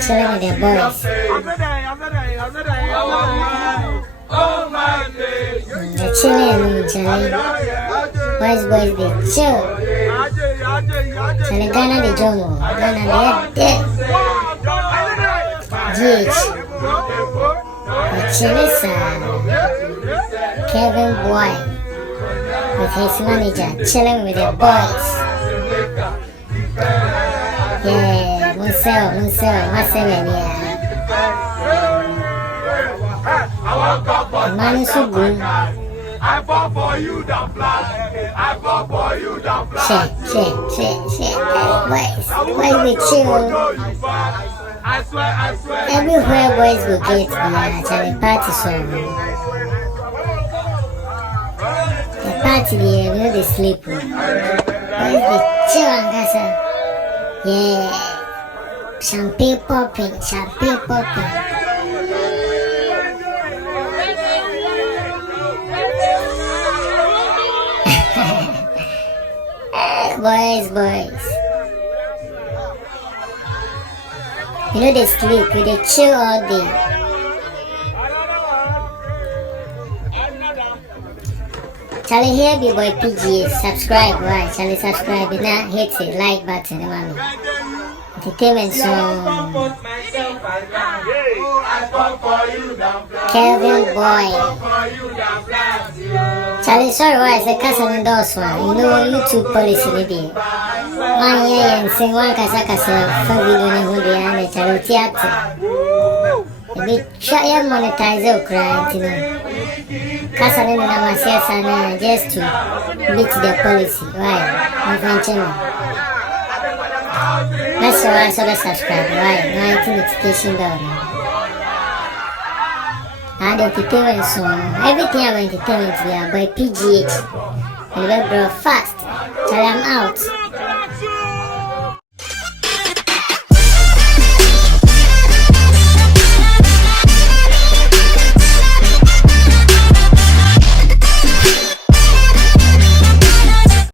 chilling with the boys. They're chilling, Charlie. Boys, they chill. Charlie, Ghana, the jungle. Ghana, they're dead. GH. They're chilling, sir. Kelvyn boy with his manager chilling with the boys. Yeah, Bunsu, what's it, yeah. Man is so good. I fought for you, the flag. I fought for you, the flag. Shit. Boys, we chill. I swear. Everywhere boys will get actually party song. The party there, we know they sleep. Boys, they chill and Nkansah. Yeah. Champagne popping. Boys. You know they sleep, they chill all day. Charlie, here be boy PGA. Subscribe, right? Charlie, subscribe. Now hit the like button, mommy. Entertainment song. Kelvyn boy. Charlie, sorry, why is the cousin in those one? You know YouTube policy maybe. One year and sing one Nkansah for video in who they are, Charlie theater. Maybe try and monetize your crime, you know. Cousin in Namasia just to beat the policy. Why? My friend channel. That's why I saw the subscribe. Why? No notification bell. And entertainment song. Everything about entertainment we are by PGH. And we bro fast. Charlie, I'm out.